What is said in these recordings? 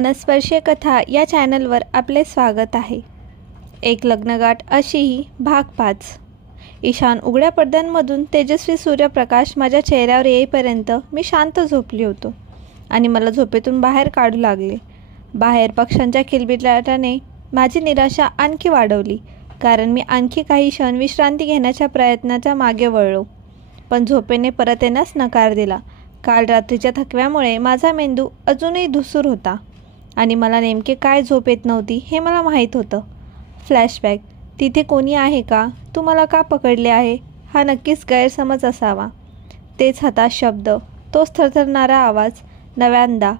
मनस्पर्शी कथा या चॅनलवर आपले स्वागत आहे. एक लग्नगाठ अशीही भाग 5. ईशान उघड्या पडद्यांमधून तेजस्वी सूर्यप्रकाश माझ्या चेहऱ्यावर येईपर्यंत मी शांत झोपली होतो आणि मला झोपेतून बाहेर काढू लागले. बाहेर पक्ष्यांच्या किलबिलाटाने माझी निराशा आणखी वाढवली, कारण मी आणखी काही क्षण विश्रांती घेण्याच्या प्रयत्नाच्या मागे वळलो. पण झोपेने परत येण्यास नकार दिला. काल रात्रीच्या थकव्यामुळे माझा मेंदू अजूनही धुसूर होता आणि मला नेमके काय झोप येत नव्हती हे मला माहीत होतं. फ्लॅशबॅक. तिथे कोणी आहे का? तू मला का पकडले आहे? हा नक्कीच गैरसमज असावा. तेच हताश शब्द, तोच थरथरणारा आवाज. नव्यांदा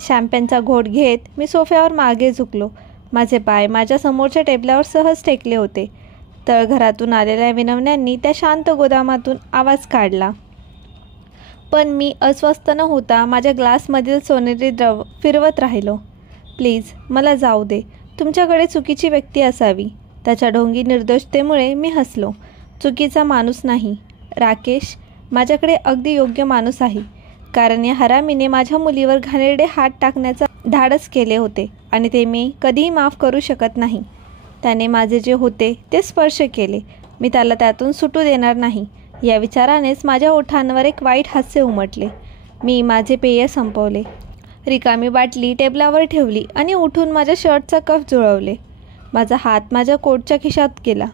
शॅम्पेनचा घोट घेत मी सोफ्यावर मागे झुकलो. माझे पाय माझ्या समोरच्या टेबलावर सहज टेकले होते. तळघरातून आलेल्या विनवण्यांनी त्या शांत गोदामातून आवाज काढला. पण मी अस्वस्थ न होता माझ्या ग्लासमधील सोनेरी द्रव फिरवत राहिलो. प्लीज मला जाऊ दे. तुमच्याकडे चुकीची व्यक्ती असावी. त्याच्या ढोंगी निर्दोषतेमुळे मी हसलो. चुकीचा माणूस नाही राकेश, माझ्याकडे अगदी योग्य माणूस आहे. कारण या हरामीने माझ्या मुलीवर घाणेरडे हात टाकण्याचा धाडस केले होते आणि ते मी कधीही माफ करू शकत नाही. त्याने माझे जे होते ते स्पर्श केले. मी त्याला त्यातून सुटू देणार नाही. या विचारानेच माझ्या ओठांवर एक वाईट हास्य उमटले. मी माझे पेय संपवले. रिकामी बाटली टेबलावर ठेवली आणि उठून माझ्या शर्टचा कफ जुळवले. माझा हात माझ्या कोटच्या खिशात गेला.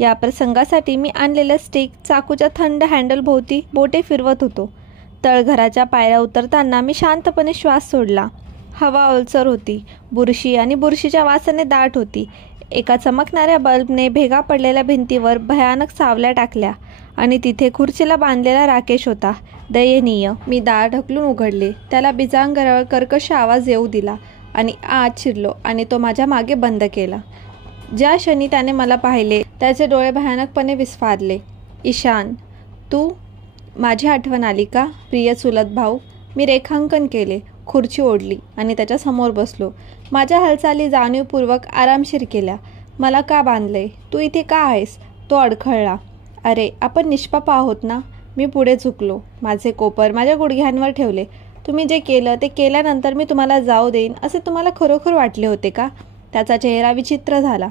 या प्रसंगासाठी मी आणलेल्या स्टिक चाकूच्या थंड हँडलभोवती बोटे फिरवत होतो. तळघराच्या पायऱ्या उतरताना मी शांतपणे श्वास सोडला. हवा ओलसर होती. बुरशी आणि बुरशीच्या वासाने दाट होती. एका चमकणाऱ्या बल्बने भेगा पडलेल्या भिंतीवर भयानक सावल्या टाकल्या आणि तिथे खुर्चीला बांधलेला राकेश होता. दयनीय. मी दार ढकलून उघडले. त्याला बिजांगरावर कर्कश आवाज येऊ दिला आणि आत शिरलो आणि तो माझ्या मागे बंद केला. ज्या क्षणी त्याने मला पाहिले त्याचे डोळे भयानकपणे विस्फारले. ईशान, तू? माझी आठवण आली का, प्रिय चुलत भाऊ? मी रेखांकन केले, खुर्ची ओढली आणि त्याच्या समोर बसलो. माझ्या हालचाली जाणीवपूर्वक आरामशीर केल्या. मला का बांधले? तू इथे का आहेस? तो अडखळला. अरे, आपण निष्पाप आहोत ना? मी पुढे झुकलो. माझे कोपर माझ्या गुडघ्यांवर ठेवले. तुम्ही जे केलं ते केल्यानंतर मी तुम्हाला जाऊ देईन असे तुम्हाला खरोखर वाटले होते का? त्याचा चेहरा विचित्र झाला.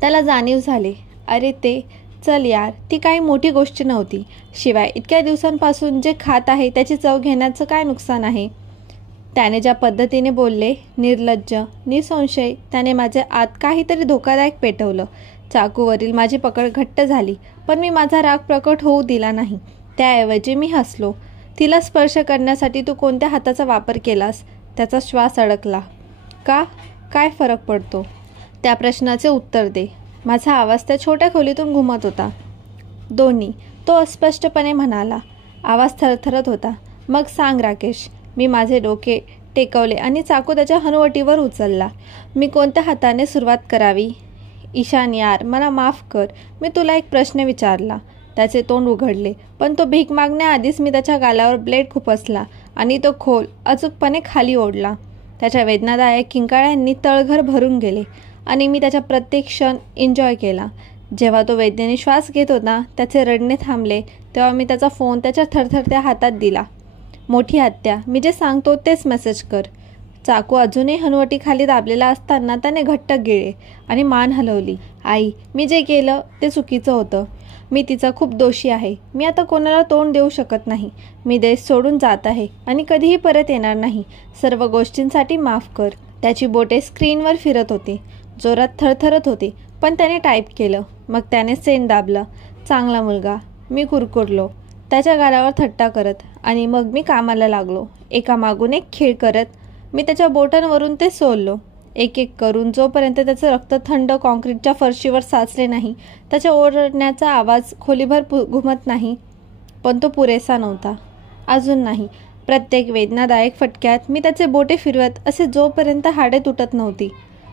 त्याला जाणीव झाली. अरे ते चल यार, ती काही मोठी गोष्ट नव्हती. शिवाय इतक्या दिवसांपासून जे खात आहे त्याची चव घेण्याचं काय नुकसान आहे? त्याने ज्या पद्धतीने बोलले, निर्लज्ज, निसंशय, त्याने माझ्या आत काहीतरी धोकादायक पेटवलं. चाकूवरील माझी पकड घट्ट झाली, पण मी माझा राग प्रकट होऊ दिला नाही. त्याऐवजी मी हसलो. तिला स्पर्श करण्यासाठी तू कोणत्या हाताचा वापर केलास? त्याचा श्वास अडकला. का? काय फरक पडतो? त्या प्रश्नाचे उत्तर दे. माझा आवाज त्या छोट्या खोलीतून घुमत होता. दोन्ही, तो अस्पष्टपणे म्हणाला. आवाज थरथरत होता. मग सांग राकेश. मी माझे डोके टेकवले आणि चाकू त्याच्या हनुवटीवर उचलला. मी कोणत्या हाताने सुरुवात करावी? ईशान यार, मला माफ कर. मी तुला एक प्रश्न विचारला. त्याचे तोंड उघडले, पण तो भीक मागण्याआधीच मी त्याच्या गालावर ब्लेड खुपसला आणि तो खोल अचूकपणे खाली ओढला. त्याच्या वेदनादायक किंकाळ्यांनी तळघर भरून गेले आणि मी त्याचा प्रत्येक क्षण एन्जॉय केला. जेव्हा तो वेदनेने श्वास घेत होता, त्याचे रडणे थांबले, तेव्हा मी त्याचा फोन त्याच्या थरथरत्या हातात दिला. मोठी आत्या, मी जे सांगतो तेच मेसेज कर. चाकू अजूनही हनुवटी खाली दाबलेला असताना त्याने घट्ट गिळले आणि मान हलवली. आई, मी जे केलं ते चुकीचं होतं. मी तिचा खूप दोषी आहे. मी आता कोणाला तोंड देऊ शकत नाही. मी देश सोडून जात आहे आणि कधीही परत येणार नाही. सर्व गोष्टींसाठी माफ कर. त्याची बोटे स्क्रीनवर फिरत होती, जोरात थरथरत होती, पण त्याने टाईप केलं. मग त्याने सेंड दाबलं. चांगला मुलगा, मी कुरकुरलो त्याच्या गालावर थट्टा करत, आणि मग मी कामाला लागलो. एका मागून एक खेळ करत मी त्याच्या बोटांवरून ते सोललो, एक एक करून, जोपर्यंत त्याचं रक्त थंड कॉन्क्रीटच्या फरशीवर साचले नाही. त्याच्या ओरडण्याचा आवाज खोलीभर घुमत नाही, पण तो पुरेसा नव्हता. अजून नाही. प्रत्येक वेदनादायक फटक्यात मी त्याचे बोटे फिरवत असे, जोपर्यंत हाडे तुटत नव्हती.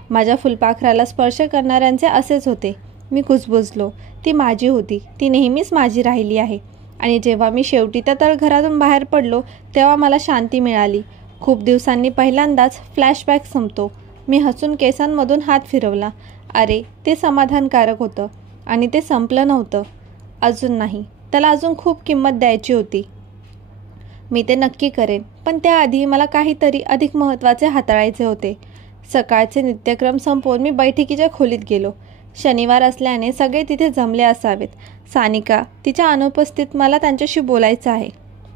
माझ्या फुलपाखराला स्पर्श करणाऱ्यांचे असेच होते. मी कुजबुजलो. ती माझी होती. ती नेहमीच माझी राहिली आहे. आणि जेव्हा मी शेवटी त्या तळघरातून बाहेर पडलो, तेव्हा मला शांती मिळाली. खूप दिवसांनी पहिल्यांदाच फ्लॅशबॅक संपतो. मी हसून केसांमधून हात फिरवला. अरे, ते समाधानकारक होतं आणि ते संपलं नव्हतं. अजून नाही. त्याला अजून खूप किंमत द्यायची होती. मी ते नक्की करेन, पण त्याआधी मला काहीतरी अधिक महत्त्वाचे हाताळायचे होते. सकाळचे नित्यक्रम संपवून मी बैठकीच्या खोलीत गेलो. शनिवार असल्याने सगळे तिथे जमले असावेत. सानिका तिच्या अनुपस्थित मला त्यांच्याशी बोलायचं आहे.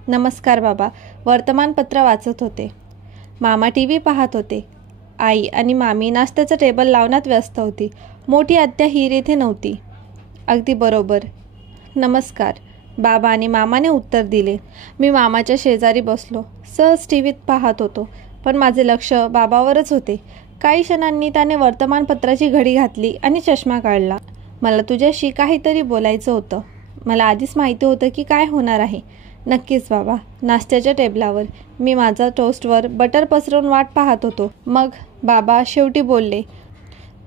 नमस्कार बाबा. वर्तमानपत्र वाचत होते. मामा टी व्ही पाहत होते. आई आणि मामी नाश्त्याचं टेबल लावण्यात व्यस्त होती. मोठी आत्या हीर इथे नव्हती. अगदी बरोबर. नमस्कार, बाबा आणि मामाने उत्तर दिले. मी मामाच्या शेजारी बसलो. सहज टी व्हीत पाहत होतो, पण माझे लक्ष बाबावरच होते. काही क्षणांनी त्याने वर्तमानपत्राची घडी घातली आणि चष्मा काढला. मला तुझ्याशी काहीतरी बोलायचं होतं. मला आधीच माहिती होतं की काय होणार आहे. नक्कीच बाबा. नाश्त्याच्या टेबलावर मी माझा टोस्टवर बटर पसरवून वाट पाहत होतो. मग बाबा शेवटी बोलले,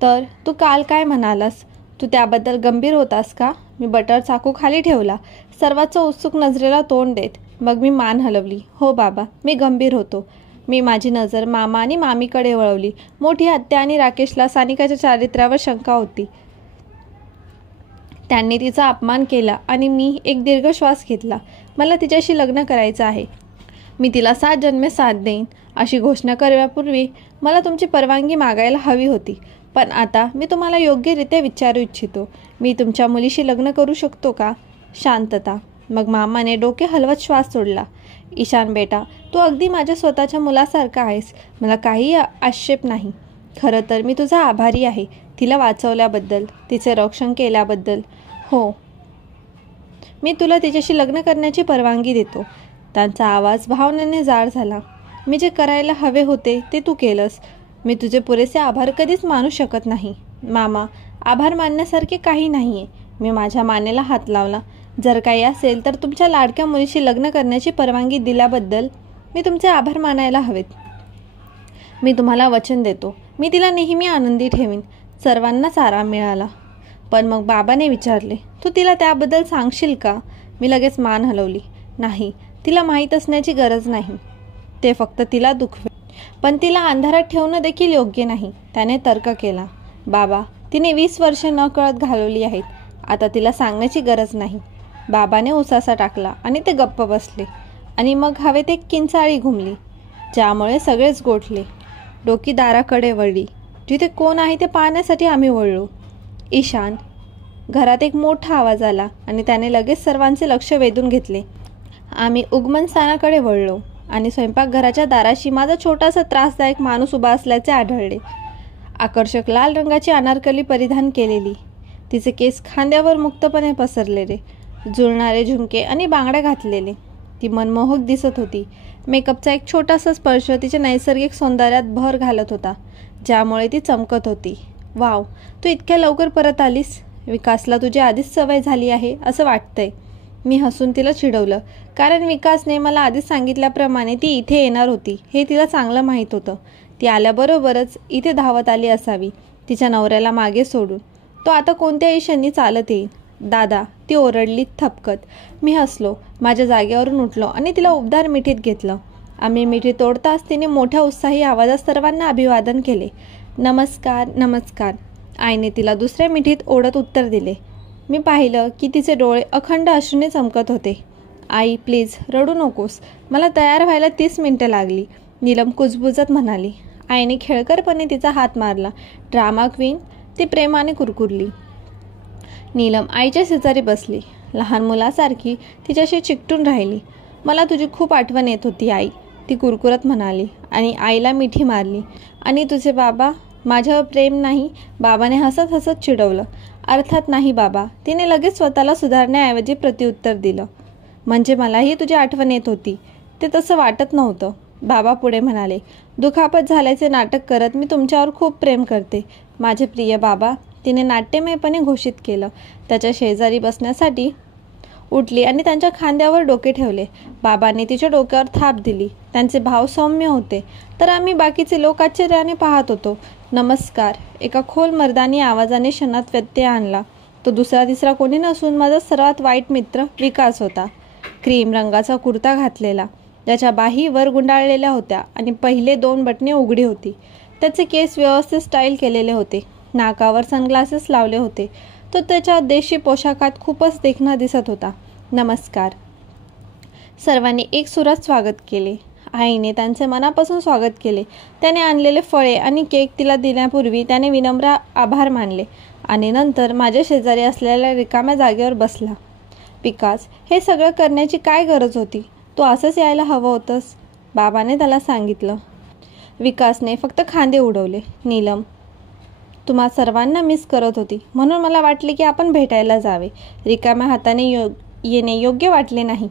तर तू काल काय म्हणालास? तू त्याबद्दल गंभीर होतास का? मी बटर चाकू खाली ठेवला, सर्वांचं उत्सुक नजरेला तोंड देत. मग मी मान हलवली. हो बाबा, मी गंभीर होतो. मी माझी नजर मामा आणि मामीकडे वळवली. मोठी आत्या आणि राकेशला सानिकाच्या चारित्र्यावर शंका होती. त्यांनी तिचा अपमान केला आणि मी एक दीर्घ श्वास घेतला. मला तिच्याशी लग्न करायचं आहे. मी तिला 7 जन्मे साथ देईन अशी घोषणा करण्यापूर्वी मला तुमची परवानगी मागायला हवी होती. पण आता मी तुम्हाला योग्यरित्या विचारू इच्छितो. मी तुमच्या मुलीशी लग्न करू शकतो का? शांतता. मग मामाने डोके हलवत श्वास सोडला. ईशान बेटा, तू अगदी माझ्या स्वतःच्या मुलासारखा आहेस. मला काही आक्षेप नाही. खरं तर मी तुझा आभारी आहे. तिला वाचवल्याबद्दल, तिचे रक्षण केल्याबद्दल. हो, मी तुला तिच्याशी लग्न करण्याची परवानगी देतो. त्यांचा आवाज भावनेने जाड झाला. मी जे करायला हवे होते ते तू केलंस. मी तुझे पुरेसे आभार कधीच मानू शकत नाही. मामा, आभार मानण्यासारखे काही नाही आहे. मी माझ्या मानेला हात लावला. जर काही असेल तर तुमच्या लाडक्या मुलीशी लग्न करण्याची परवानगी दिल्याबद्दल मी तुमचे आभार मानायला हवेत. मी तुम्हाला वचन देतो, मी तिला नेहमी आनंदी ठेवीन. सर्वांनाच आराम मिळाला. पण मग बाबाने विचारले, तू तिला त्याबद्दल सांगशील का? मी लगेच मान हलवली. नाही, तिला माहीत असण्याची गरज नाही. ते फक्त तिला दुखवे. पण तिला अंधारात ठेवणं देखील योग्य नाही. त्याने तर्क केला. बाबा, तिने 20 वर्षे न कळत घालवली आहेत. आता तिला सांगण्याची गरज नाही. बाबाने उसासा टाकला आणि ते गप्प बसले. आणि मग हवेत एक किंचाळी घुमली, ज्यामुळे सगळेच गोठले. डोकी दाराकडे वळली. जिथे कोण आहे ते पाहण्यासाठी आम्ही वळलो. ईशान. घरात एक मोठा आवाज आला आणि त्याने लगेच सर्वांचे लक्ष वेधून घेतले. आम्ही उगमनस्थानाकडे वळलो आणि स्वयंपाकघराच्या दाराशी माझा छोटासा त्रासदायक माणूस उभा असल्याचे आढळले. आकर्षक लाल रंगाची अनारकली परिधान केलेली, तिचे केस खांद्यावर मुक्तपणे पसरलेले, जुळणारे झुमके आणि बांगड्या घातलेले. ती मनमोहक दिसत होती. मेकअपचा एक छोटासा स्पर्श तिच्या नैसर्गिक सौंदर्यात भर घालत होता, ज्यामुळे ती चमकत होती. वाव, तू इतक्या लवकर परत आलीस. विकासला तुझी आधीच सवय झाली आहे असं वाटतंय. मी हसून तिला चिडवलं, कारण विकासने मला आधीच सांगितल्याप्रमाणे ती इथे येणार होती हे तिला चांगलं माहीत होतं. ती आल्याबरोबरच इथे धावत आली असावी, तिच्या नवऱ्याला मागे सोडून. तो आता कोणत्याही क्षणी चालत येईल. दादा, ती ओरडली थपकत. मी हसलो. माझ्या जागेवरून उठलो आणि तिला उबदार मिठीत घेतलं. आम्ही मिठी तोडताच तिने मोठ्या उत्साही आवाजात सर्वांना अभिवादन केले. नमस्कार, नमस्कार. आईने तिला दुसऱ्या मिठीत ओढत उत्तर दिले. मी पाहिलं की तिचे डोळे अखंड अश्रूने चमकत होते. आई, प्लीज रडू नकोस. मला तयार व्हायला 30 मिनिटं लागली, नीलम कुजबुजत म्हणाली. आईने खेळकरपणे तिचा हात मारला. ड्रामा क्वीन, ती प्रेमाने कुरकुरली. नीलम आईच्या शेजारी बसली. लहान मुलासारखी तिच्याशी चिकटून राहिली. मला तुझी खूप आठवण येत होती आई, ती कुरकुरत म्हणाली आणि आईला मिठी मारली. आणि तुझे बाबा? माझ्यावर प्रेम नाही? बाबाने हसत हसत चिडवलं. अर्थात नाही बाबा, तिने लगेच स्वतःला सुधारण्याऐवजी प्रत्युत्तर दिलं. म्हणजे मलाही तुझी आठवण येत होती. ते तसं वाटत नव्हतं. बाबा पुढे म्हणाले. दुखापत झाल्याचे नाटक करत मी तुमच्यावर खूप प्रेम करते माझे प्रिय बाबा, तिने नाट्यमयपणे घोषित केलं. त्याच्या शेजारी बसण्यासाठी उठली आणि त्यांच्या खांद्यावर डोके ठेवले. बाबांनी तिच्या डोक्यावर थाप दिली. त्यांचे भाव सौम्य होते, तर आम्ही बाकीचे लोक आश्चर्याने पाहत होतो. नमस्कार, एका खोल मर्दानी आवाजाने क्षणात व्यत्यय आणला. तो दुसरा तिसरा कोणी नसून माझा सर्वात वाईट मित्र विकास होता. क्रीम रंगाचा कुर्ता घातलेला, ज्याच्या बाही वर गुंडाळलेल्या होत्या आणि पहिले 2 बटणे उघडी होती. त्याचे केस व्यवस्थित स्टाईल केलेले होते. नाकावर सनग्लासेस लावले होते. तो त्याच्या देशी पोशाखात खूपच देखणा दिसत होता. नमस्कार. सर्वांनी एक सुरात स्वागत केले. आईने त्यांचे मनापासून स्वागत केले. त्याने आणलेले फळे आणि केक तिला देण्यापूर्वी त्याने विनम्र आभार मानले आणि नंतर माझ्या शेजारी असलेल्या रिकाम्या जागेवर बसला. विकास, हे सगळं करण्याची काय गरज होती? तू असंच यायला हवं होतंस, बाबाने त्याला सांगितलं. विकासने फक्त खांदे उडवले. नीलम तुम्हा सर्वांना मिस करत होती, म्हणून मला वाटले की आपण भेटायला जावे. रिकाम्या हाताने येणे योग्य वाटले नाही.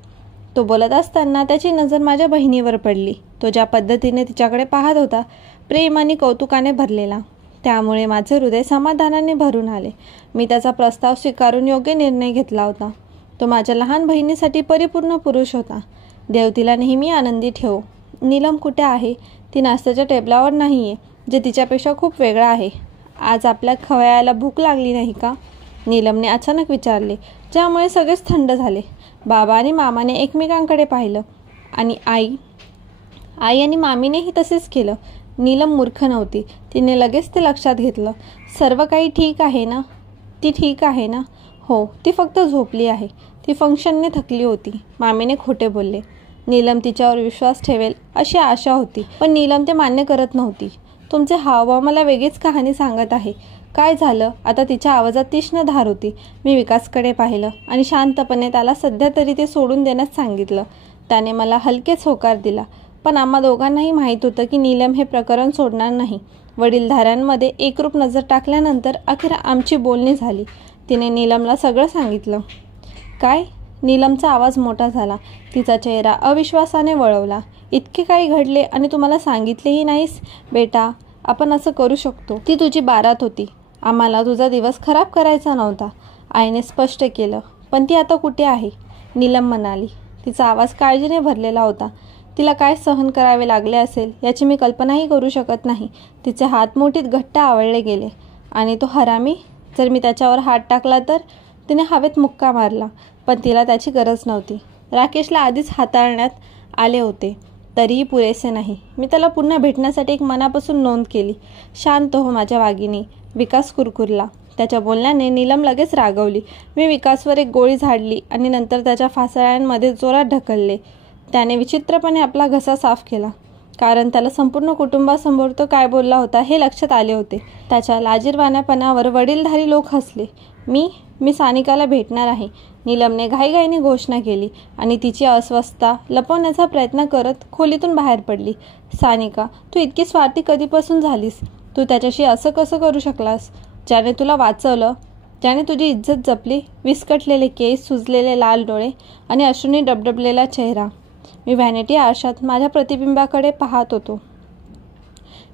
तो बोलत असताना त्याची नजर माझ्या बहिणीवर पडली. तो ज्या पद्धतीने तिच्याकडे पाहत होता, प्रेम आणि कौतुकाने भरलेला, त्यामुळे माझे हृदय समाधानाने भरून आले. मी त्याचा प्रस्ताव स्वीकारून योग्य निर्णय घेतला होता. तो माझ्या लहान बहिणीसाठी परिपूर्ण पुरुष होता. देव तिला नेहमी आनंदी ठेवो. नीलम कुठे आहे? ती नाश्त्याच्या टेबलावर नाही आहे, जे तिच्यापेक्षा खूप वेगळं आहे. आज आपल्या खवयाला भूक लागली नाही का? नीलमने अचानक विचारले, ज्यामुळे सगळेच थंड झाले. बाबा आणि मामाने एकमेकांकडे पाहिलं आणि आई आणि मामीनेही तसेच केलं. नीलम मूर्ख नव्हती. तिने लगेच ते लक्षात घेतलं. सर्व काही ठीक आहे ना? ती ठीक आहे ना? हो, ती फक्त झोपली आहे. ती फंक्शनने थकली होती, मामीने खोटे बोलले. नीलम तिच्यावर विश्वास ठेवेल अशी आशा होती, पण नीलम ते मान्य करत नव्हती. तुमचे हावभाव मला वेगळीच कहाणी सांगत आहे. काय झालं? आता तिच्या आवाजात तीक्ष्ण धार होती. मी विकासकडे पाहिलं आणि शांतपणे त्याला सध्या तरी ते सोडून देण्यास सांगितलं. त्याने मला हलकेच होकार दिला, पण आम्हा दोघांनाही माहीत होतं की नीलम हे प्रकरण सोडणार नाही. वडीलधाऱ्यांमध्ये एकरूप नजर टाकल्यानंतर अखेर आमची बोलणी झाली. तिने नीलमला सगळं सांगितलं. काय? नीलमचा आवाज मोठा झाला. तिचा चेहरा अविश्वासाने वळवला. इतके काही घडले आणि तुम्हाला सांगितलेही नाहीस? बेटा, आपण असं करू शकतो. ती तुझी बारात होती. आम्हाला तुझा दिवस खराब करायचा नव्हता, आईने स्पष्ट केलं. पण ती आता कुठे आहे? नीलम म्हणाली. तिचा आवाज काळजीने भरलेला होता. तिला काय सहन करावे लागले असेल याची मी कल्पनाही करू शकत नाही. तिचे हात मुठीत घट्ट आवळले गेले. आणि तो हरामी, जर मी त्याच्यावर हात टाकला तर? तिने हवेत मुक्का मारला, पण तिला त्याची गरज नव्हती. राकेशला आधीच हाताळण्यात आले होते, तरीही पुरेसे नाही. मी त्याला पुन्हा भेटण्यासाठी एक मनापासून नोंद केली. शांत हो माझ्या वाघिणी, विकास कुरकुरला. त्याच्या बोलण्याने नीलम लगेच रागवली. मी विकासवर एक गोळी झाडली आणि नंतर त्याच्या फासळ्यांमध्ये जोरात ढकलले. त्याने विचित्रपणे आपला घसा साफ केला, कारण त्याला संपूर्ण कुटुंबासमोर तो काय बोलला होता हे लक्षात आले होते. त्याच्या लाजिरवाण्यापणावर वडीलधारी लोक हसले. मी सानिकाला भेटणार आहे, नीलमने घाईघाईने घोषणा केली आणि तिची अस्वस्थता लपवण्याचा प्रयत्न करत खोलीतून बाहेर पडली. सानिका, तू इतकी स्वार्थी कधीपासून झालीस? तू त्याच्याशी असं कसं करू शकलास? ज्याने तुला वाचवलं, ज्याने तुझी इज्जत जपली. विस्कटलेले केस, सुजलेले लाल डोळे आणि अश्रूंनी डबडबलेला चेहरा. मी व्हॅनिटी आरशात माझ्या प्रतिबिंबाकडे पाहत होतो.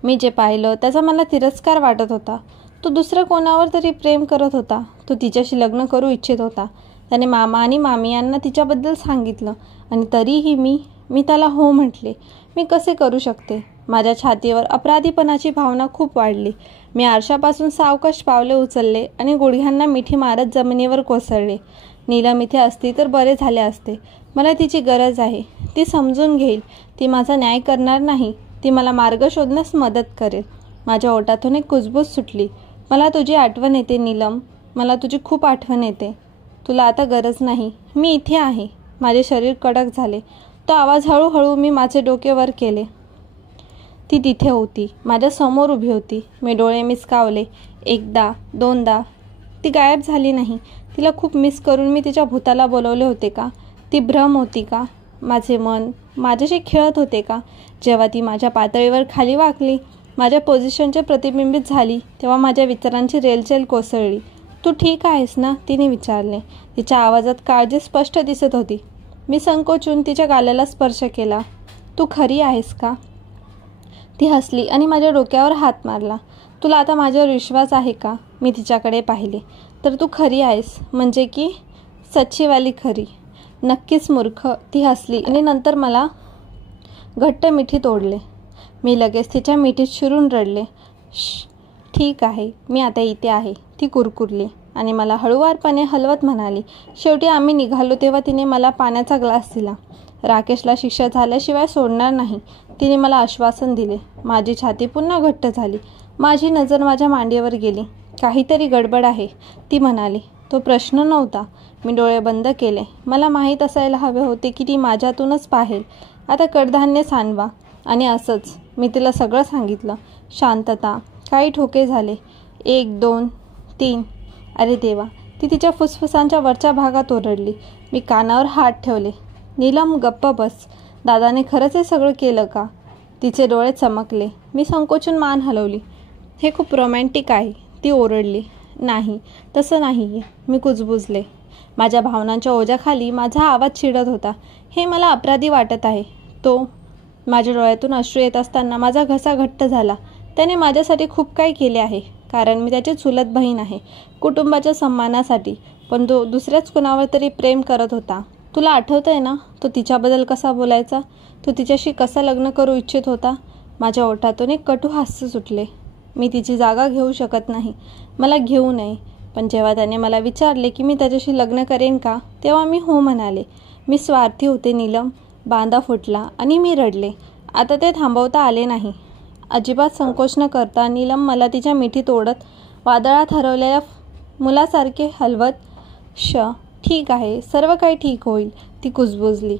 मी जे पाहिलं त्याचा मला तिरस्कार वाटत होता. तो दुसरं कोणावर तरी प्रेम करत होता. तो तिच्याशी लग्न करू इच्छित होता. त्याने मामा आणि मामी यांना तिच्याबद्दल सांगितलं आणि तरीही मी त्याला हो म्हटले. मी कसे करू शकते? माझ्या छातीवर अपराधीपणाची भावना खूप वाढली. मी आरशापासून सावकाश पावले उचलले आणि गुडघ्यांना मिठी मारत जमिनीवर कोसळले. नीलम इथे असती तर बरे झाले असते. मला तिची गरज आहे. ती समजून घेईल. ती माझा न्याय करणार नाही. ती मला मार्ग शोधण्यास मदत करेल. माझ्या ओठातून एक कुजबूज सुटली. मला तुझी आठवण येते नीलम, मला तुझी खूप आठवण येते. तुला आता गरज नाही. मी इथे आहे. माझे शरीर कडक झाले. तो आवाज हळूहळू मी माझे डोके वर केले. ती तिथे होती, माझ्या समोर उभी होती. मी डोळे मिचकावले. एकदा, दोनदा. ती गायब झाली नाही. तिला खूप मिस करून मी तिच्या भूताला बोलवले होते का? ती भ्रम होती का? माझे मन माझ्याशी खेळत होते का? जेव्हा ती माझ्या पातळीवर खाली वाकली, माझ्या पोझिशनचे प्रतिबिंबित झाली, तेव्हा माझ्या विचारांची रेलचेल कोसळली. तू ठीक आहेस ना? तिने विचारले. तिच्या आवाजात काळजी स्पष्ट दिसत होती. मी संकोचून तिच्या गालाला स्पर्श केला. तू खरी आहेस का? ती हसली आणि माझ्या डोक्यावर हात मारला. तुला आता माझ्यावर विश्वास आहे का? मी तिच्याकडे पाहिले. तर तू खरी आहेस म्हणजे की सच्चीवाली खरी? नक्कीच मूर्ख, ती हसली आणि नंतर मला घट्ट मिठीत ओढले. मी लगेच तिच्या मिठीत शिरून रडले. ठीक आहे, मी आता इथे आहे, ती कुरकुरली आणि मला हळुवारपणे हलवत म्हणाली. शेवटी आम्ही निघालो तेव्हा तिने मला पाण्याचा ग्लास दिला. राकेशला शिक्षा झाल्याशिवाय सोडणार नाही, तिने मला आश्वासन दिले. माझी छाती पुन्हा घट्ट झाली. माझी नजर माझ्या मांडीवर गेली. काहीतरी गडबड आहे, ती म्हणाली. तो प्रश्न नव्हता. मी डोळे बंद केले. मला माहीत असायला हवे होते की ती माझ्यातूनच पाहेल. आता कडधान्य सांडवा. आणि असंच मी तिला सगळं सांगितलं. शांतता. काही ठोके झाले. 1 2 3. अरे देवा. ती तिच्या फुसफुसांच्या वरच्या भागात ओरडली. मी कानावर हात ठेवले. नीलम गप्प बस. दादाने खरंच हे सगळं केलं का? तिचे डोळे चमकले. मी संकोचून मान हलवली. हे खूप रोमॅन्टिक आहे, ती ओरडली. नाही, तसं नाही आहे, मी कुजबुजले. माझ्या भावनांच्या ओझ्याखाली माझा आवाज चिडत होता. हे मला अपराधी वाटत आहे. तो. माझ्या डोळ्यातून अश्रू येत असताना माझा घसा घट्ट झाला. त्याने माझ्यासाठी खूप काही केले आहे, कारण मी त्याची चुलत बहीण आहे, कुटुंबाच्या सन्मानासाठी. पण तो दुसऱ्याच कुणावर तरी प्रेम करत होता. तुला आठवतंय ना, तो तिच्याबद्दल कसा बोलायचा? तो तिच्याशी कसा लग्न करू इच्छित होता? माझ्या ओठातून एक कटू हास्य सुटले. मी तिची जागा घेऊ शकत नाही. मला घेऊ नये. पण जेव्हा त्याने मला विचारले की मी त्याच्याशी लग्न करेन का, तेव्हा मी हो म्हणाले. मी स्वार्थी होते नीलम. बांधा फुटला आणि मी रडले. आता ते थांबवता आले नाही. अजिबात संकोच न करता नीलम मला तिच्या मिठीत ओढत वादळात हरवलेल्या मुलासारखे हलवत, ठीक आहे, सर्व काही ठीक होईल, ती कुजबुजली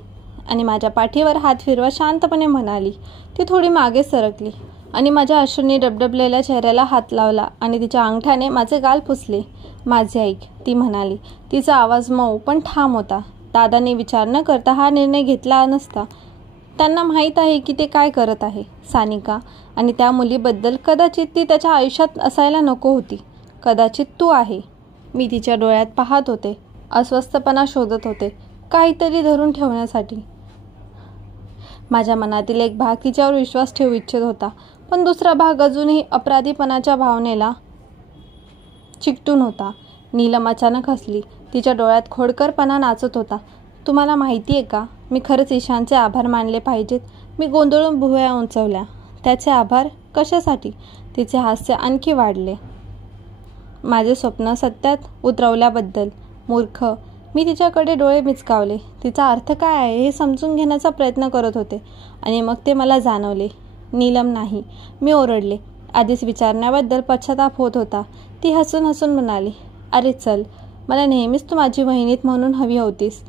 आणि माझ्या पाठीवर हात फिरवत शांतपणे म्हणाली. ती थोडी मागे सरकली आणि माझ्या अश्रूंनी डबडबलेल्या चेहऱ्याला हात लावला आणि तिच्या अंगठ्याने माझे गाल पुसले. माझे ऐक, ती म्हणाली. तिचा आवाज मऊ पण ठाम होता. दादाने विचार न करता हा निर्णय घेतला नसता. त्यांना माहीत आहे की ते काय करत आहे. सानिका आणि त्या मुलीबद्दल कदाचित ती त्याच्या आयुष्यात असायला नको होती. कदाचित तू आहे. मी तिच्या डोळ्यात पाहत होते. अस्वस्थपणा शोधत होते, काहीतरी धरून ठेवण्यासाठी. माझ्या मनातील एक भाग तिच्यावर विश्वास ठेवू इच्छित होता, पण दुसरा भाग अजूनही अपराधीपणाच्या भावनेला चिकटून होता. नीलम अचानक हसली. तिच्या डोळ्यात खोडकरपणा नाचत होता. तुम्हाला माहिती आहे का, मी खरंच ईशानचे आभार मानले पाहिजेत. मी गोंधळून भुवया उंचवल्या. त्याचे आभार? कशासाठी? तिचे हास्य आणखी वाढले. माझे स्वप्न सत्यात उतरवल्याबद्दल. मूर्ख. मी तिच्याकडे डोळे मिचकावले. तिचा अर्थ काय आहे हे समजून घेण्याचा प्रयत्न करत होते आणि मग ते मला जाणवले. नीलम नाही, मी ओरडले. आधीच विचारण्याबद्दल पश्चाताप होत होता. ती हसून हसून म्हणाली, अरे चल, मला नेहमीच तू माझी वहिनीत म्हणून हवी होतीस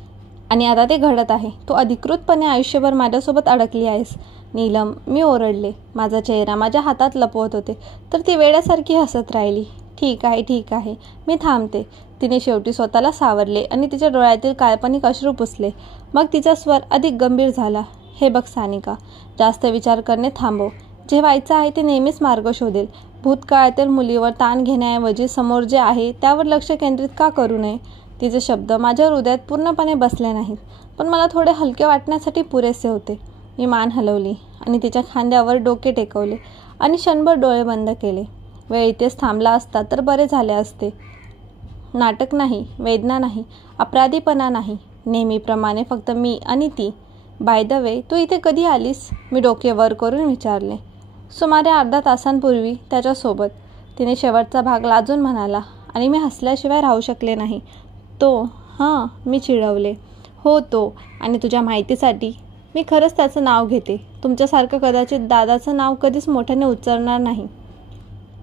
आणि आता ते घडत आहे. तू अधिकृतपणे आयुष्यभर माझ्यासोबत अडकली आहेस. नीलम, मी ओरडले. माझा चेहरा माझ्या हातात लपवत होते, तर ती वेड्यासारखी हसत राहिली. ठीक आहे, मी थांबते. तिने शेवटी स्वतःला सावरले आणि तिच्या डोळ्यातील काल्पनिक अश्रू पुसले. मग तिचा स्वर अधिक गंभीर झाला. हे बघ सानिका, जास्त विचार करणे थांबव. जे व्हायचं आहे ते नेहमीच मार्ग शोधेल. भूतकाळातील मुलीवर ताण घेण्याऐवजी समोर जे आहे त्यावर लक्ष केंद्रित का करू नये? तिचे शब्द माझ्या हृदयात पूर्णपणे बसले नाहीत, पण मला थोडे हलके वाटण्यासाठी पुरेसे होते. मी मान हलवली आणि तिच्या खांद्यावर डोके टेकवले आणि क्षणभर डोळे बंद केले. वेळ इथेच थांबला असता तर बरे झाले असते. नाटक नाही, वेदना नाही, अपराधीपणा नाही, नेहमीप्रमाणे फक्त मी आणि ती. बाय द वे, तू इथे कधी आलीस? मी डोके वर करून विचारले. सुमारे अर्धा तासांपूर्वी त्याच्यासोबत, तिने शेवटचा भाग लाजून म्हणाला आणि मी हसल्याशिवाय राहू शकले नाही. तो? हां, मी चिडवले. हो तो. आणि तुझ्या माहितीसाठी मी खरंच त्याचं नाव घेते. तुमच्यासारखं कदाचित दादाचं नाव कधीच मोठ्याने उच्चारणार नाही.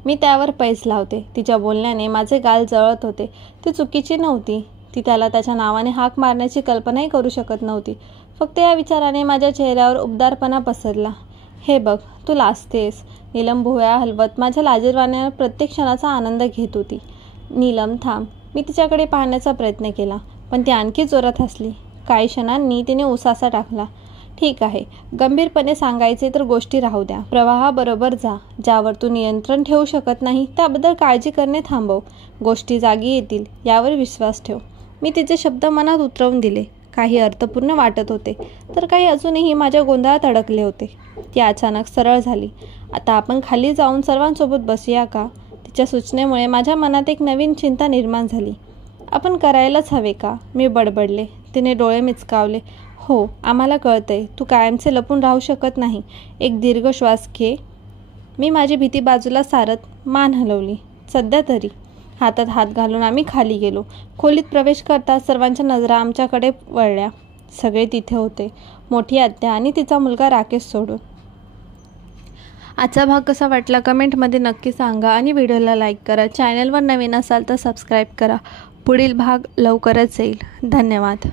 मी त्यावर पैस लावते. तिच्या बोलण्याने माझे गाल जळत होते. ती चुकीची नव्हती. ती त्याला त्याच्या नावाने हाक मारण्याची कल्पनाही करू शकत नव्हती. फक्त या विचाराने माझ्या चेहऱ्यावर उबदारपणा पसरला. हे बघ, तू लाजतेस. नीलम भुवया हलवत माझ्या लाजिरवाण्यावर प्रत्येक क्षणाचा आनंद घेत होती. नीलम थांब. मी तिच्याकडे पाहण्याचा प्रयत्न केला, पण ती आणखी जोरात हसली. काही क्षणांनी तिने उसासा टाकला. ठीक आहे, गंभीरपणे सांगायचे तर गोष्टी राहू द्या. प्रवाहाबरोबर जा. ज्यावर तू नियंत्रण ठेवू शकत नाही त्याबद्दल काळजी करणे थांबव. गोष्टी जागी येतील यावर विश्वास ठेव. मी तिचे शब्द मनात उतरवून दिले. काही अर्थपूर्ण वाटत होते, तर काही अजूनही माझ्या गोंधळात अडकले होते. ती अचानक सरळ झाली. आता आपण खाली जाऊन सर्वांसोबत बसूया का? तिच्या सूचनेमुळे माझ्या मनात एक नवीन चिंता निर्माण झाली. आपण करायलाच हवे का? मी बडबडले. तिने डोळे मिचकावले. हो, आम्हाला कळतंय. तू कायमचे लपून राहू शकत नाही. एक दीर्घ श्वास घे. मी माझी भीती बाजूला सारत मान हलवली. सध्या तरी. हातात हात घालून आम्ही खाली गेलो. खोलीत प्रवेश करता सर्वांच्या नजरा आमच्याकडे वळल्या. सगळे तिथे होते, मोठी आत्या आणि तिचा मुलगा राकेश सोडून. आजचा भाग कसा वाटला कमेंटमध्ये नक्की सांगा आणि व्हिडिओला लाईक करा. चॅनलवर नवीन असाल तर सबस्क्राईब करा. पुढील भाग लवकरच येईल. धन्यवाद.